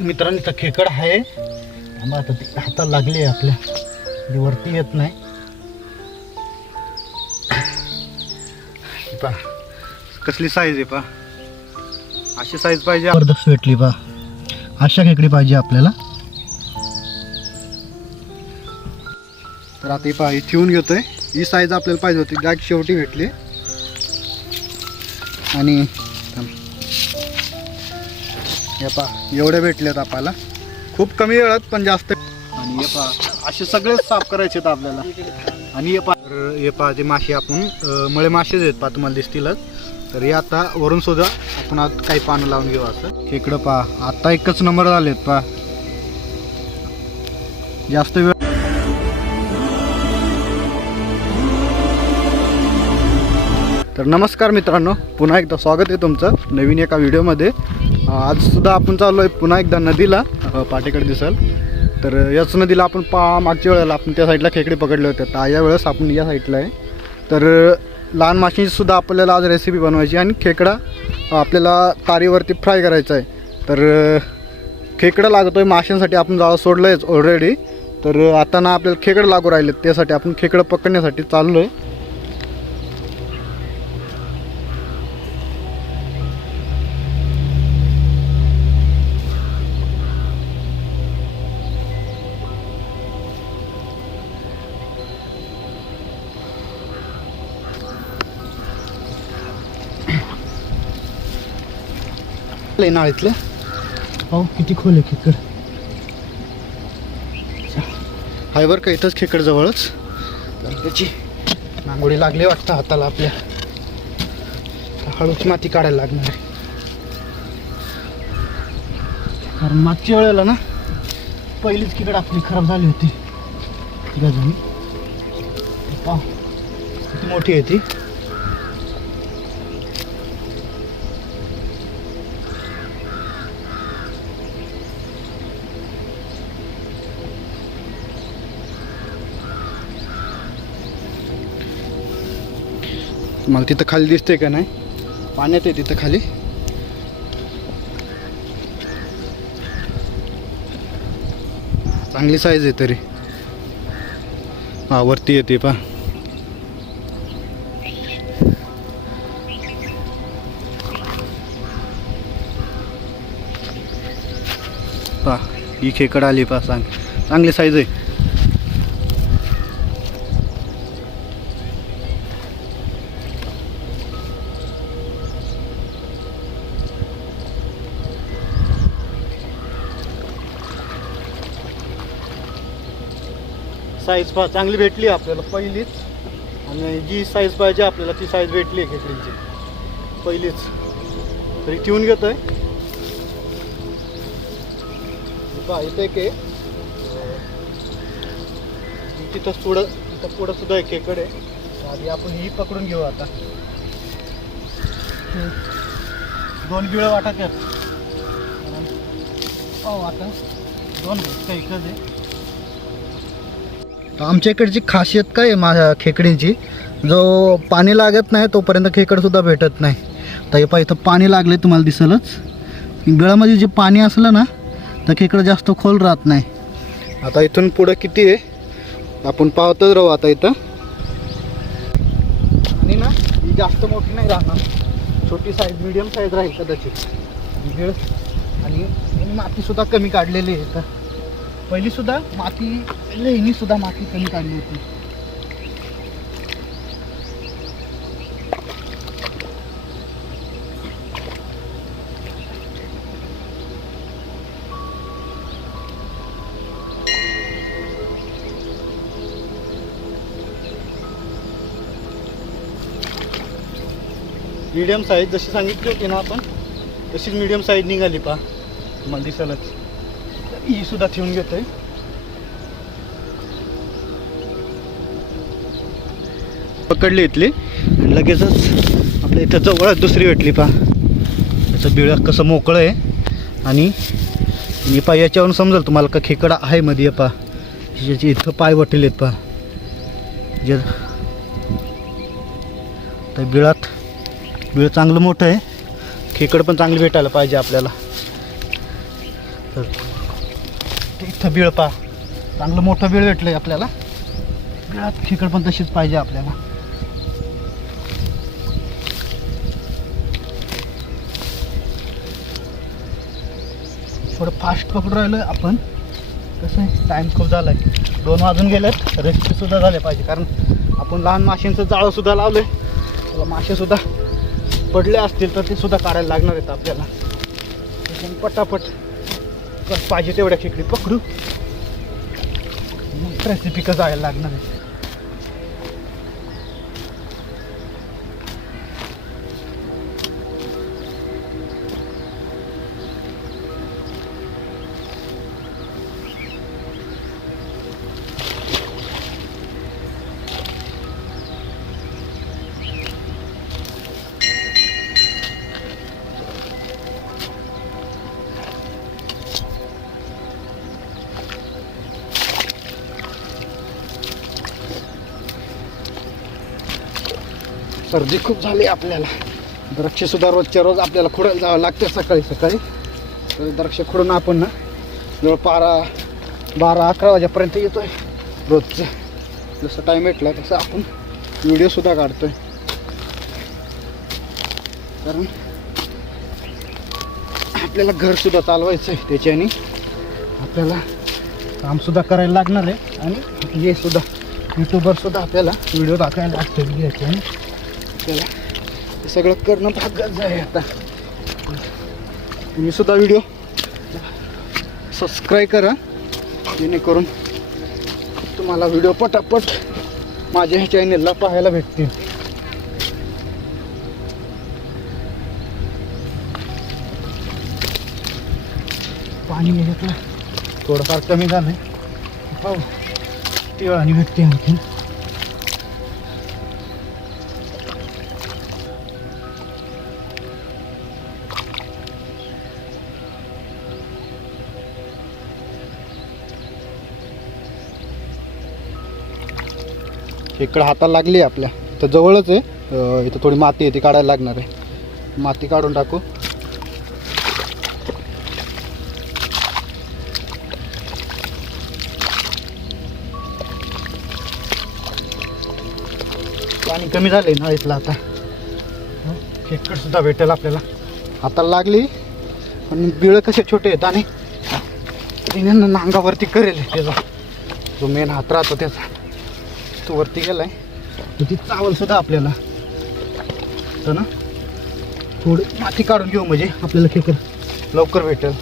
मित्रांनो इथं खेकड आहे. आता ती हाताला लागली आहे आपल्या, ती वरती येत नाही. पा कसली साईज आहे पा, अशी साईज पाहिजे. जबरदस्त भेटली पा, अशा खेकडी पाहिजे आपल्याला. तर आता ही पा ही ठेवून घेतोय. ही साईज आपल्याला पाहिजे होती, गाठ शेवटी भेटली. आणि हे पा एवढे भेटलेत आपल्याला, खूप कमी वेळात पण जास्त. आणि हे पा असे सगळेच साफ करायचे आहेत आपल्याला. आणि हे पा ते मासे आपण मळे मासेच आहेत पा, तुम्हाला दिसतीलच. तर हे आता वरून सुद्धा आपण आता काही पानं लावून घेऊ. असं खेकडं पा आता एकच नंबर झालेत पा, जास्त वेळ. तर नमस्कार मित्रांनो, पुन्हा एकदा स्वागत आहे तुमचं नवीन एका व्हिडिओमध्ये. आज सुद्धा आपण चाललो आहे पुन्हा एकदा नदीला, पाठीकडे दिसेल. तर याच नदीला आपण मागच्या वेळेला आपण त्या साईडला खेकडे पकडले होते, तर यावेळेस आपण या साईडला आहे. तर लहान माशांची सुद्धा आपल्याला आज रेसिपी बनवायची आणि खेकडा आपल्याला तारीवरती फ्राय करायचा आहे. तर खेकडा लागतो आहे माशांसाठी, आपण जाळं सोडलं आहेच ऑलरेडी. तर आता ना आपल्याला खेकडं लागू राहिले, त्यासाठी आपण खेकडं पकडण्यासाठी चाललो आहे. नाळीतलं हो, किती खोल आहे खेकड. हाय बरं का, इथंच खेकड जवळच. त्याची नांगोडी लागली वाटतं हाताला आपल्या, हळूच माती काढायला लागणार आहे. कारण मागच्या वेळेला ना पहिलीच खेकड आपली खराब झाली होती. गजनी किती मोठी आहे ती. मला तिथं खाली दिसते का नाही, पाण्यात आहे तिथं खाली. चांगली साईज आहे तरी. हा वरती येते पा. पा ही खेकड आली पा, चांगली साईज आहे. साईज पहा चांगली भेटली आपल्याला पहिलीच. आणि जी साईज पाहिजे आपल्याला ती साईज भेटली आहे खेकडीची पहिलीच. तरी ठेवून घेतोय पहा. इथं एक आहे, तिथं पुढं सुद्धा एक खेकड आहे. आधी आपण ही पकडून घेऊ. आता 2 गिळं वाटत आहेत. हो आता 2 एकच आहे. आमच्या इकडची खासियत काय आहे माझ्या खेकडीची, जो पाणी लागत नाही तोपर्यंत खेकडसुद्धा भेटत नाही. तर हे पहा इथं पाणी लागले, तुम्हाला दिसेलच. गळामध्ये जे पाणी असलं ना तर खेकडं जास्त खोल राहत नाही. आता इथून पुढं किती आहे आपण पाहतच राहू आता इथं. आणि ना ही जास्त मोठी नाही राहणार, छोटी साईज मीडियम साईज राहील कदाचित. गिळ आणि मातीसुद्धा कमी काढलेली आहे इथं. पहिली सुद्धा माती, लेणी सुद्धा माती कमी काढली होती. मीडियम साईज जशी सांगितली होती ना आपण, तशीच मीडियम साईज निघाली पा, तुम्हाला दिसायलाच. ही सुद्धा ठेवून घेतोय. पकडली इथली, लगेचच आपल्या इथं जवळच दुसरी भेटली पा. त्याचं बिळ कसं मोकळं आहे. आणि हे पा याच्यावरून समजेल तुम्हाला का खेकडा आहे मध्ये. पा ज्याची इथं पाय वटेल आहेत पा. जे तर बिळ चांगलं मोठं आहे. खेकड पण चांगली भेटायला पाहिजे आपल्याला. तर इथं बिळ पा चांगलं मोठं बिळ भेटलंय आपल्याला. बिळात खेकड पण तशीच पाहिजे आपल्याला. थोडं फास्ट पकडून राहिलं आपण. कसं आहे टाईम खूप झाला आहे, 2 वाजून गेलेत. रेसिपीसुद्धा झाले पाहिजे कारण आपण लहान माशांचं जाळंसुद्धा लावलं आहे. त्याला मासेसुद्धा पडले असतील तर ते सुद्धा काढायला लागणार आहेत आपल्याला. पटापट पाहिजे तेवढ्या खेकडी पकडू, मग रेसिपी कसं जायला लागणार आहे. सर्दी खूप झाली आपल्याला. द्राक्षसुद्धा रोजच्या रोज आपल्याला खुडायला जावं लागतं सकाळी सकाळी. तर द्राक्ष खुडून आपण ना जवळ 12-11 वाजेपर्यंत येतोय रोजचं. जसं टाईम भेटला तसं आपण व्हिडिओसुद्धा काढतोय. कारण आपल्याला घरसुद्धा चालवायचं आहे, त्याच्याने आपल्याला कामसुद्धा करायला लागणार आहे. आणि हे सुद्धा यूट्यूबरसुद्धा आपल्याला व्हिडिओ टाकायला लागतं याच्याने. आपल्याला हे सगळं करणं भागच आहे. आता तुम्ही सुद्धा व्हिडिओ सबस्क्राईब करा, जेणेकरून तुम्हाला व्हिडिओ पटापट माझ्या ह्या चॅनेलला पाहायला भेटतील. पाणी घेतलं थोडंफार कमी झालं, पाहू तिळाणी भेटते आणखी. इकडं हाताला लागली आपल्या तर जवळच आहे. इथं थोडी माती आहे ती काढायला लागणार आहे. माती काढून टाकू. पाणी कमी झालंय ना इथलं आता. खेकड सुद्धा भेटेल आपल्याला. हाताला लागली आणि बिळं कसे छोटे आहेत आणि तिने नांगावरती करेल त्याचा जो मेन हात राहतो त्याचा तो वरती गेलाय. तर ती चावल सुद्धा आपल्याला तर ना थोडी माती काढून घेऊ म्हणजे आपल्याला खेकड लवकर भेटेल.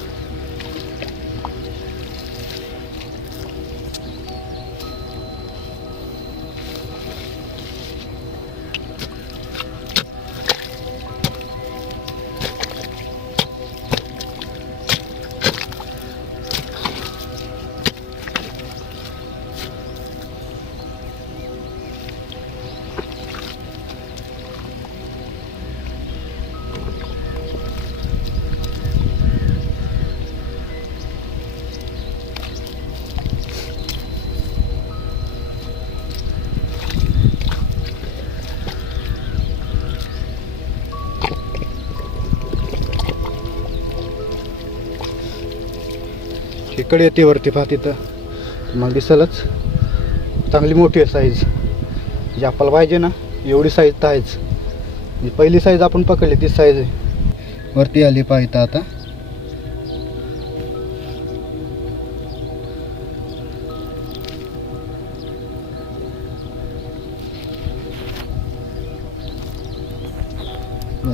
खेकड येते वरती पहा तिथं, मला दिसलच. चांगली मोठी आहे साईज, जी आपल्याला पाहिजे ना एवढी साईज तर आहेच. जी पहिली साईज आपण पकडली ती साईज आहे. वरती आली पहा इथं आता.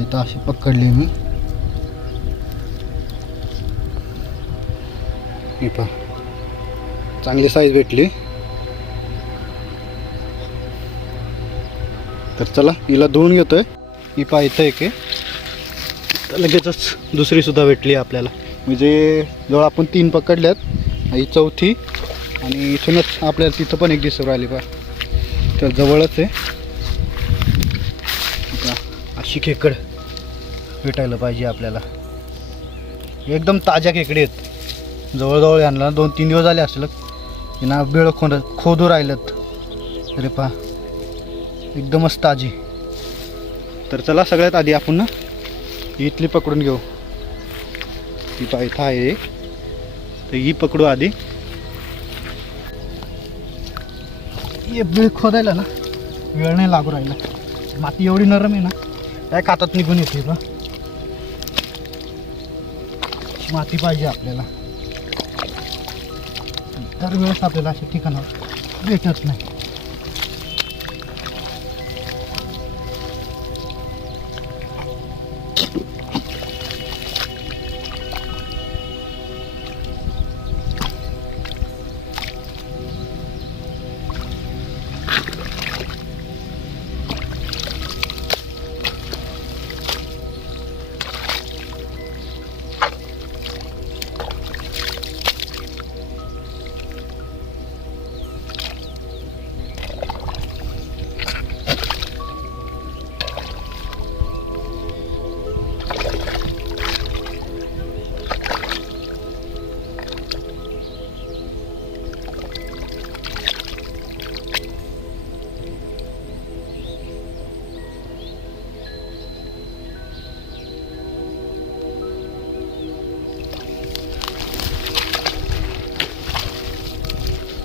इथं अशी पकडली मी. ही पहा चांगली साईज भेटली. तर चला हिला धुवून घेतोय. ही पहा इथं एक आहे, लगेचच दुसरी सुद्धा भेटली आपल्याला. म्हणजे जवळ आपण 3 पकडल्यात, ही चौथी. आणि इथूनच आपल्याला तिथं पण एक दिसून राहिली पहा. तर जवळच आहे. अशी खेकड भेटायला पाहिजे आपल्याला. एकदम ताज्या खेकडी आहेत. जवळजवळ यांना 2-3 दिवस झाले असलं की ना बिळ खोदू राहिलेत. अरे पहा एकदमच ताजी. तर चला सगळ्यात आधी आपण ना इथली पकडून घेऊ. ती पहा इथं आहे. तर ही पकडू आधी. हे बेळ खोदायला ना वेळ नाही लागू राहिला. माती एवढी नरम आहे ना काय कातात निघून येते बा. माती पाहिजे आपल्याला. दरवेळेस आपल्याला अशा ठिकाणावर भेटत नाही.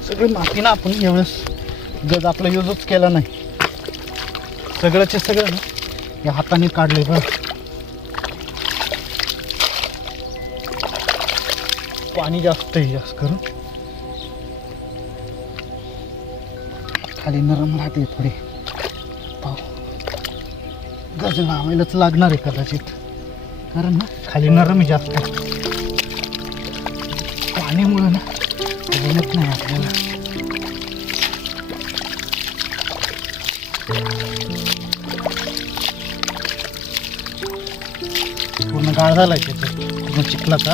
सगळी माती ना आपण एवढंच गज आपला यूजच केला नाही. सगळंचे सगळं ना या हाताने काढले बघ. पाणी जास्त आहे जास्त करून. खाली नरम राहते थोडे. पाहू गज लावायलाच लागणार आहे कदाचित, कारण ना खाली नरम आहे जास्त. पाण्यामुळं ना जमत नाही आपल्याला. पूर्ण गाळ झालाय त्याचा, पूर्ण चिखलाचा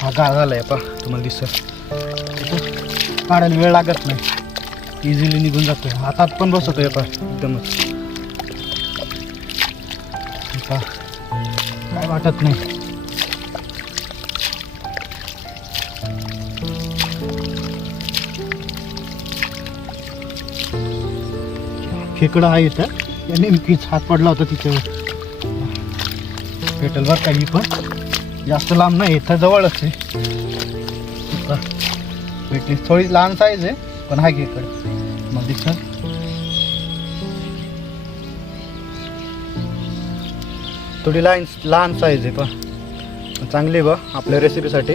हा गाळ झालाय. पा तुम्हाला दिसत काढायला वेळ लागत नाही, इझिली निघून जातोय. हातात पण बसतोय पा एकदमच. पा काय वाटत नाही. खेकडं आहे इथं, या नेमकीच हात पडला होता तिच्यावर. भेटेल बरं काही पण जास्त लांब नाही, इथं जवळच आहे. भेटली थोडी लहान साईज आहे पण आहे खेकड. मग दिसत थोडी लहान साईज आहे पण चांगली बा आपल्या रेसिपीसाठी.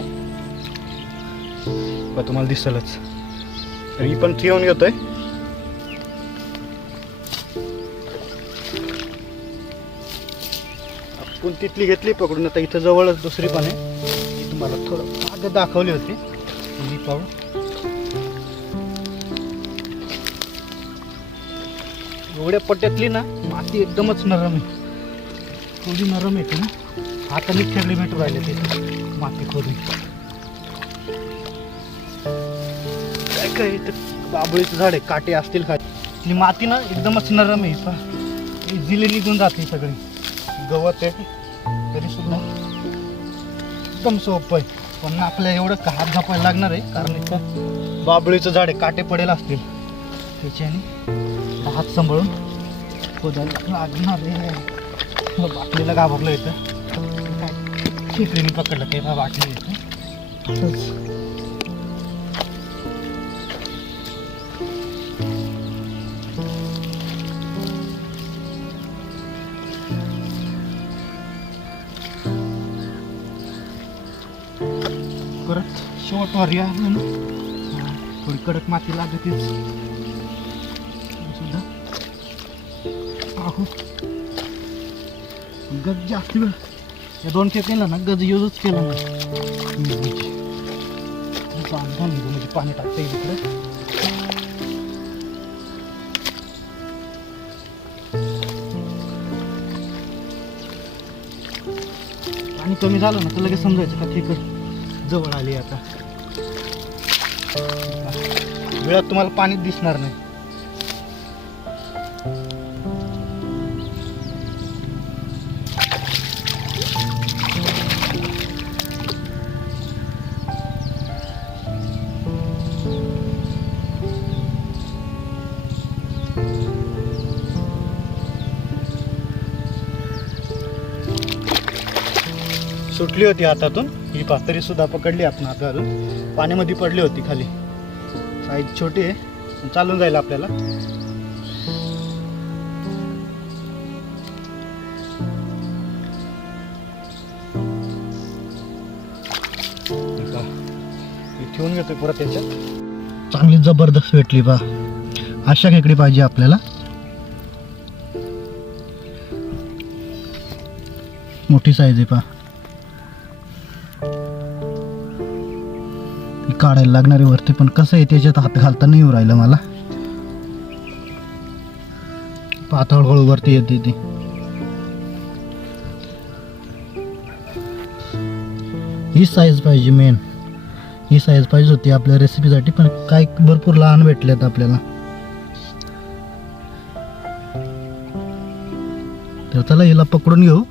बा तुम्हाला दिसलच. तर ही पण ठेवून घेतोय. आपण तिथली घेतली पकडून. आता इथं जवळच दुसरी पण आहे, ती तुम्हाला थोडं आधी दाखवली होती. ही पाहू एवढ्या पट्ट्यातली ना माती एकदमच नरम आहे. थोडी नरम येते ना, हाताने खेळले भेटू राहिले तिथे माती खोदून. काय काय इथं बाबळीचं झाड आहे, काटे असतील खाली. ही माती ना एकदमच नरम आहे, इझिली निघून जाते सगळी. गवत आहे तरी सुद्धा एकदम सोपं आहे. पण आपल्याला एवढं हात झपायला लागणार आहे, कारण इथं बाबळीचं झाड आहे, काटे पडेल असतील त्याच्याने. हात सांभाळून खोदायला लागणार आहे. बाटलीला घाबरलं इथं, काय खेकडीने पकडलं काही बा बाटली इथं असंच. परत शेवटवर या थोडी कडक माती लागतेच सुद्धा. पाहू गज जास्त वेळ या दोन केला ना, गज यूजच केला ना. म्हणजे पाणी टाकता येईल इकडे. पाणी कमी झालं ना तर लगेच समजायचं का खेकड जवळ आली. आता वेळात तुम्हाला पाणी दिसणार नाही. सुटली होती हातातून ही तरी सुद्धा पकडली आपण आता अजून पाण्यामध्ये पडली होती खाली. साईज छोटी आहे चालून जाईल आपल्याला. ठेवून घेतोय परत त्याच्यात. चांगली जबरदस्त भेटली बा. अशा खेकडी पाहिजे आपल्याला. मोठी साईज आहे पा. काढायला लागणारी वरती पण कसं आहे त्याच्यात हात घालता नाही येऊ राहिलं मला. पातळ हळू वरती येते ती. ही साईज पाहिजे मेन. ही साईज पाहिजे होती आपल्या रेसिपीसाठी पण काय भरपूर लहान भेटल्यात आपल्याला. तर चला हिला पकडून घेऊ.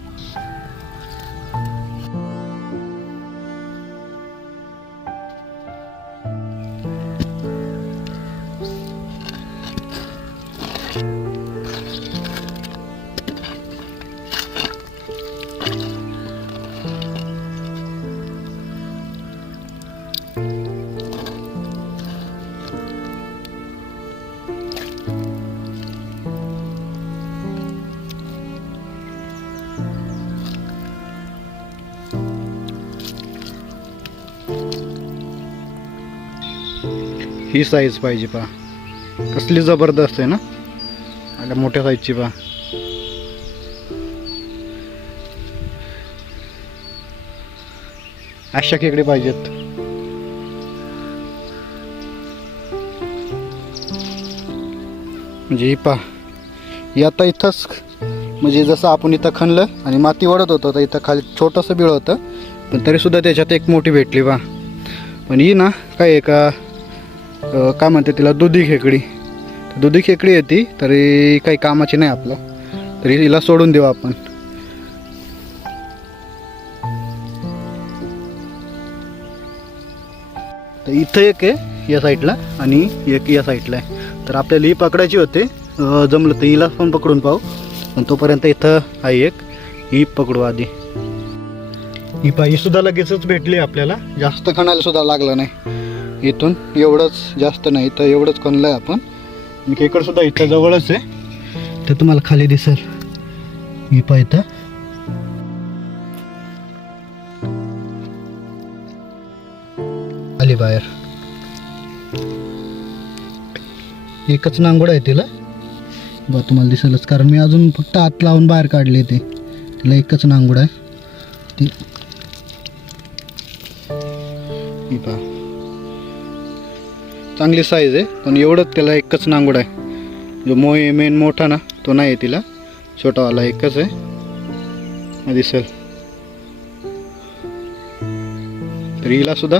ही साईज पाहिजे पहा. कसली जबरदस्त आहे ना. आणि मोठ्या साईजची पहा. अशा खेकडे पाहिजेत. म्हणजे ही पहा. ही आता इथंच म्हणजे जसं आपण इथं खणलं आणि माती वडत होतं तर इथं खाली छोटंसं बिळ होतं पण तरीसुद्धा त्याच्यात एक मोठी भेटली पहा. पण ही ना काय आहे का काय म्हणते तिला दुधी खेकडी. दुधी खेकडी आहे ती तरी काही कामाची नाही आपलं. तरी हिला सोडून देऊ आपण. तर इथं एक आहे या साईडला आणि एक या साईडला आहे. तर आपल्याला ही पकडायची होते. जमलं तर हिला पण पकडून पाहू. पण तोपर्यंत इथं आहे एक. ही पकडू आधी. ही ही सुद्धा लगेचच भेटली आपल्याला. जास्त खणायला सुद्धा लागलं नाही. इथून एवढंच जास्त नाही तर एवढंच खणलं आहे आपण. खेकड सुद्धा इथं जवळच आहे. तर तुम्हाला खाली दिसेल. ही इथं आली बाहेर. एकच नांगोड आहे तिला बा. तुम्हाला दिसेलच कारण मी अजून फक्त हात लावून बाहेर काढले ते. तिला एकच नांगोड आहे ती. ही पहा चांगली साईज आहे पण एवढंच त्याला एकच नांगोड आहे. जो मेन मोठा ना तो नाही आहे तिला. छोटावाला एकच आहे. दिसेल. तर हिला सुद्धा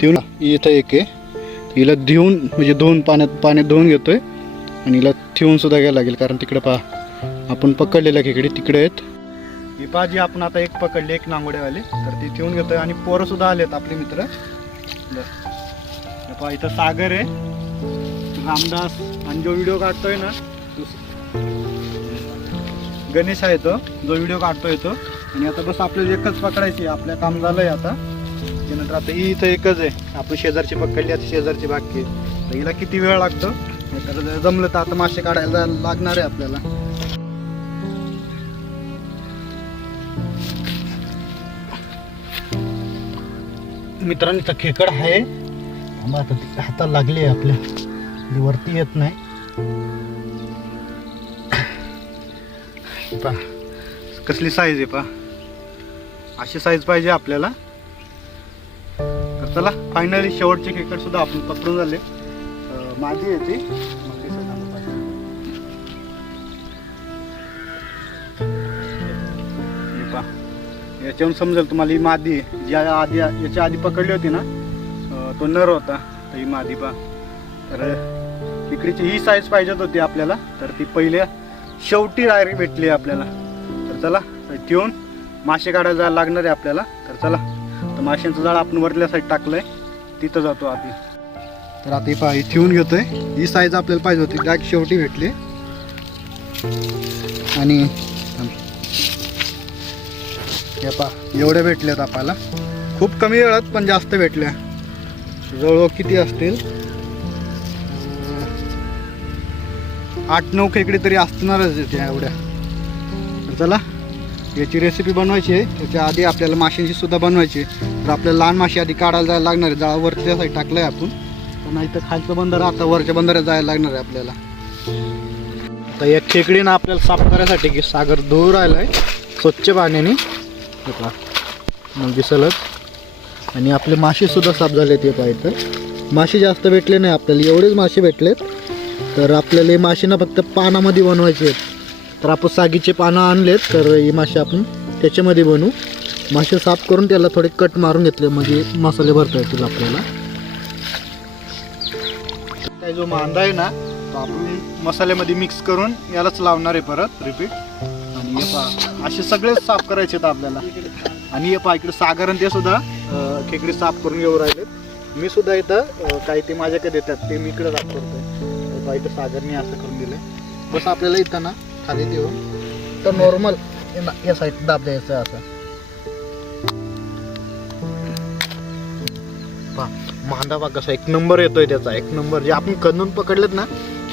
ठेवून इथं एक आहे. हिला धुवून म्हणजे पाण्यात धुवून घेतोय आणि हिला ठेवून सुद्धा घ्यायला लागेल कारण तिकडे पहा आपण पकडलेल्या खेकडे तिकडे आहेत. ही पहा जी आपण आता एक पकडली एक नांगोडेवाले तर ती ठेवून घेतोय आणि पोरं सुद्धा आलेत आपले मित्र. पहा इथं सागर आहे रामदास आणि जो व्हिडिओ काढतोय ना गणेश आहे तो जो व्हिडिओ काढतोय तो. आणि आता बस आपल्याला एकच पकडायची. आपल्या काम झालंय आता. त्यानंतर आता ही इथं एकच आहे. आपण शेजारची पकडली आता शेजारची बाकी आहे. तर हिला किती वेळ लागतो तर जमलं तर आता मासे काढायला लागणार आहे आपल्याला. मित्रांनी तर खेकड आहे. आता ती हाताला लागली आहे आपल्या. वरती येत नाही. पहा कसली साईज आहे पहा. अशी साईज पाहिजे आपल्याला. तर चला फायनली शेवटचे खेकड सुद्धा आपण पकडून झाले. माझी येते याच्यावरून समजेल तुम्हाला. ही मादी ज्या आधी याच्या आधी पकडली होती ना तो नर होता. तर ही मादी पहा. तर इकडची ही साईज पाहिजेत होती आपल्याला. तर ती पहिल्या शेवटी डायरेक्ट भेटली आपल्याला. तर चला ठेवून मासे काढायला जायला लागणार आहे आपल्याला. तर चला तर माशांचं जाळ आपण वरल्या साईड टाकलंय तिथं जातो आधी. तर आता ही पहा ही ठेवून घेतोय. ही साईज आपल्याला पाहिजे होती डायरेक्ट शेवटी भेटली. आणि हे पा एवढे भेटलेत आपल्याला, खूप कमी वेळात पण जास्त भेटल्या. जवळजवळ किती असतील 8-9 खेकडे तरी असणारच त्या एवढ्या. तर चला याची रेसिपी बनवायची आहे. त्याच्या आधी आपल्याला माशांची सुद्धा बनवायची आहे. तर आपल्याला लहान मासे आधी काढायला जायला लागणार आहे. जाळा वरच्या साईड टाकलं आहे आपण, तर नाही तर खालचं बंधारा आता वरच्या बंधाऱ्यात जायला लागणार आहे आपल्याला. आता या खेकडीनं आपल्याला साफ करायसाठी की सागर धुवून राहिला आहे स्वच्छ पाण्याने, मग दिसलच. आणि आपले मासेसुद्धा साफ झालेत. हे पाहिजे मासे जास्त भेटले नाही आपल्याला, एवढेच मासे भेटलेत. तर आपल्याला हे मासे ना फक्त पानामध्ये बनवायचे आहेत. तर आपण सागीचे पानं आणलेत, तर हे मासे आपण त्याच्यामध्ये बनवू. मासे साफ करून त्याला थोडे कट मारून घेतले म्हणजे मसाले भरता येतील आपल्याला. काय जो मांदा आहे ना तो आपण मसाल्यामध्ये मिक्स करून यालाच लावणार आहे परत रिपीट. आणि हे पहा असे सगळेच साफ करायचे आहेत आपल्याला. आणि हे पहा इकडे सागर आणि ते सुद्धा खेकडे साफ करून घेऊन राहिलेत. मी सुद्धा इथं काही ते माझ्याकडे देतात ते मी इकडे साफ करतोय. पहा इथं सागरने असं करून दिलं. बस आपल्याला इथं ना खाली देऊन तर नॉर्मल या साईड दाब द्यायचं असं. पहा मांदा पहा कसा एक नंबर येतोय त्याचा, एक नंबर. जे आपण कणून पकडलेत ना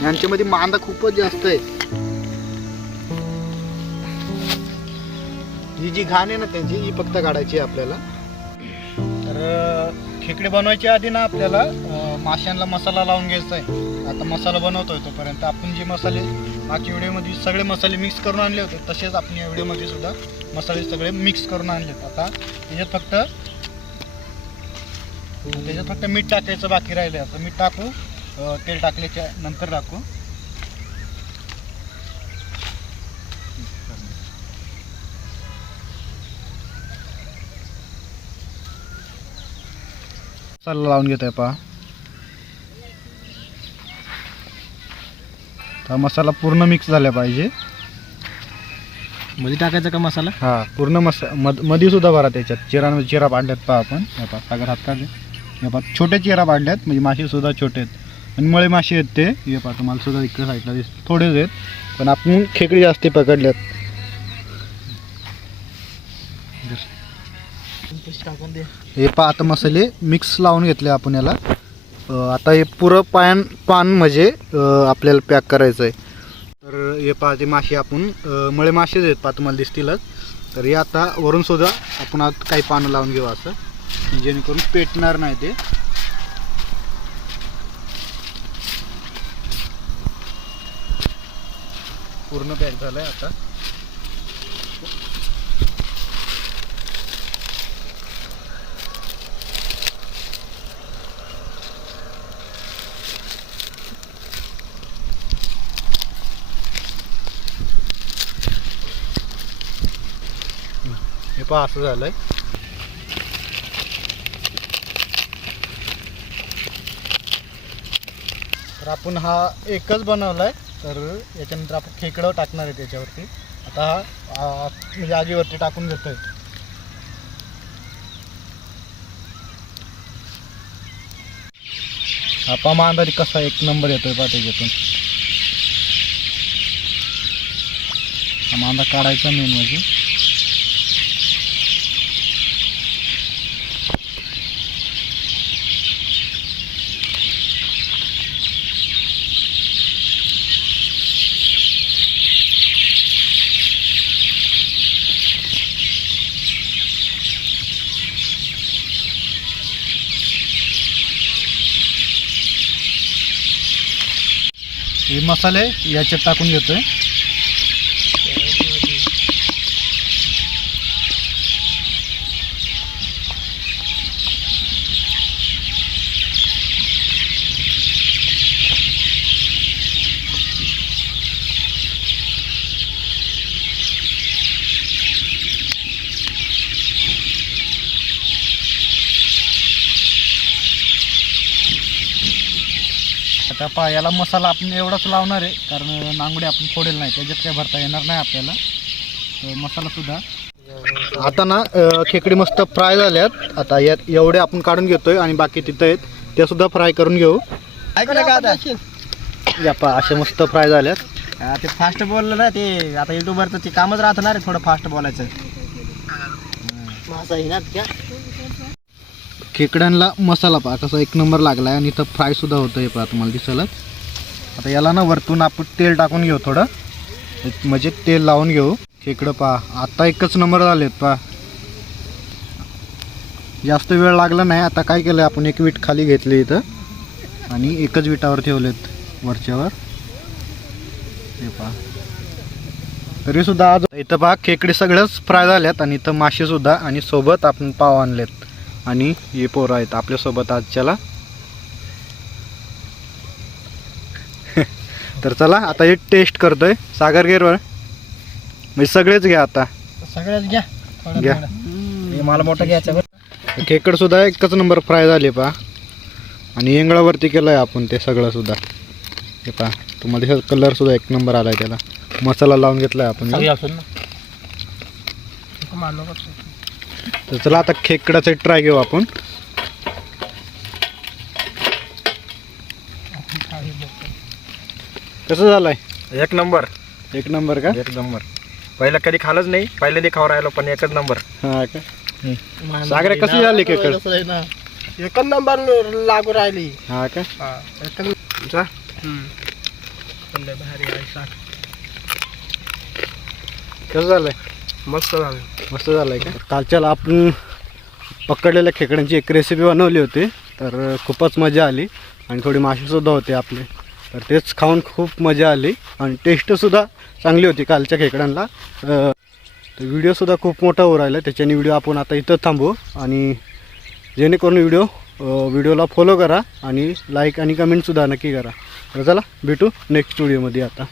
यांच्यामध्ये मांदा खूपच जास्त आहे. ही जी घाण आहे ना त्यांची ही फक्त काढायची आहे आपल्याला. तर खेकडे बनवायच्या आधी ना आपल्याला माशांना मसाला लावून घ्यायचा आहे. आता मसाला बनवतोय तोपर्यंत आपण जे मसाले मागच्या व्हिडिओमध्ये सगळे मसाले मिक्स करून आणले होते तसेच आपण या व्हिडिओमध्ये सुद्धा मसाले सगळे मिक्स करून आणलेत. आता त्याच्यात फक्त मीठ टाकायचं बाकी राहिले. आता मीठ टाकू, तेल टाकल्याच्या नंतर टाकू. मसाला लावून घेत आहे पहा. हा मसाला पूर्ण मिक्स झाला पाहिजे. मध्ये टाकायचा का मसाला? हा पूर्ण मध्ये सुद्धा भरा. त्याच्यात चिरा पाडल्यात पहा आपण. हे पहा सागर हात काढले. हे पहा छोटे चिरा पाडल्यात म्हणजे मासे सुद्धा छोटे आहेत आणि मळे मासे आहेत ते. हे पहा तुम्हाला सुद्धा इकडे साईडला थोडेच आहेत पण आपण खेकडी जास्ती पकडल्यात. हे पहा आता मसाले मिक्स लावून घेतले आपण याला. आता हे पुरं पान म्हणजे आपल्याला पॅक करायचं आहे. तर हे पहा ते मासे आपण मळे मासेच आहेत पहा तुम्हाला दिसतीलच. तर हे आता वरून सुद्धा आपण आता काही पानं लावून घेऊ असं जेणेकरून पेटणार नाही ते. पूर्ण पॅक झालं आहे आता. हे पहा असं झालंय. तर आपण हा एकच बनवलाय. तर याच्यानंतर आपण खेकडं टाकणार आहे त्याच्यावरती. आता हा म्हणजे आगीवरती टाकून घेतोय. हा पहा मांदारी कसा एक नंबर येतोय पहा त्याच्यातून. हा मांदा काढायचा मेन म्हणजे. हे मसाले याच्यात टाकून घेतोय. आता पहा याला मसाला आपण एवढाच लावणार आहे कारण नांगुडे आपण फोडेल नाही, त्याच्यात काय भरता येणार नाही आपल्याला. तर मसाला सुद्धा आता ना खेकडी मस्त फ्राय झाल्यात. आता यात एवढे आपण काढून घेतोय आणि बाकी तिथं आहेत ते सुद्धा फ्राय करून घेऊ. ऐकलं का आता? या पहा असे मस्त फ्राय झाल्यात. ते फास्ट बोललं ना ते आता युट्यूबवरचं ते कामच राहणार आहे थोडं फास्ट बोलायचं. खेकड्यांना मसाला पहा कसा एक नंबर लागला आहे आणि इथं फ्रायसुद्धा होतं आहे पहा तुम्हाला दिसेलच. आता याला ना वरतून आपण तेल टाकून घेऊ थोडं, म्हणजे तेल लावून घेऊ. खेकडं पहा आता एकच नंबर झालेत पहा, जास्त वेळ लागला नाही. आता काय केलं आपण एक वीट खाली घेतली इथं आणि एकच विटावर ठेवलेत वरच्यावर. हे पहा तरीसुद्धा आज इथं पहा खेकडे सगळंच फ्राय झाल्यात आणि इथं मासेसुद्धा आणि सोबत आपण पाव आणलेत आणि हे पोरं आहेत आपल्यासोबत आजच्याला. तर चला आता हे टेस्ट करतोय. सागर गेरवर म्हणजे सगळेच घ्या आता, सगळ्याच घ्या घ्या. हे मला मोठं घ्यायचं बरं. खेकड सुद्धा एकच नंबर फ्राय झाले पहा आणि येंगळावरती केलंय आपण ते सगळं सुद्धा. हे पहा तुम्हाला कलर सुद्धा एक नंबर आलाय, त्याला मसाला लावून घेतलाय आपण. तर चला आता खेकडाचा ट्राय घेऊ आपण. कसं झालंय? एक नंबर. एक नंबर का? एक नंबर. पहिलं कधी खालच नाही, पहिले खाऊ राहिलो पण एकच नंबर. हा का? सागरे कशी झाली खेकड? एकच नंबर लागू राहिली. हा का? कसं झालंय? मस्त झालं. मस्त झालंय का? कालच्याला आपण पकडलेल्या खेकड्यांची एक रेसिपी बनवली होती, तर खूपच मजा आली आणि थोडी मासेसुद्धा होते आपले. तर तेच खाऊन खूप मजा आली आणि टेस्टसुद्धा चांगली होती कालच्या खेकड्यांना. तर व्हिडिओसुद्धा खूप मोठा होऊ राहिला, त्याच्याने व्हिडिओ आपण आता इथं थांबू आणि जेणेकरून व्हिडिओला फॉलो करा आणि लाईक आणि कमेंटसुद्धा नक्की करा. तर चला भेटू नेक्स्ट व्हिडिओमध्ये आता.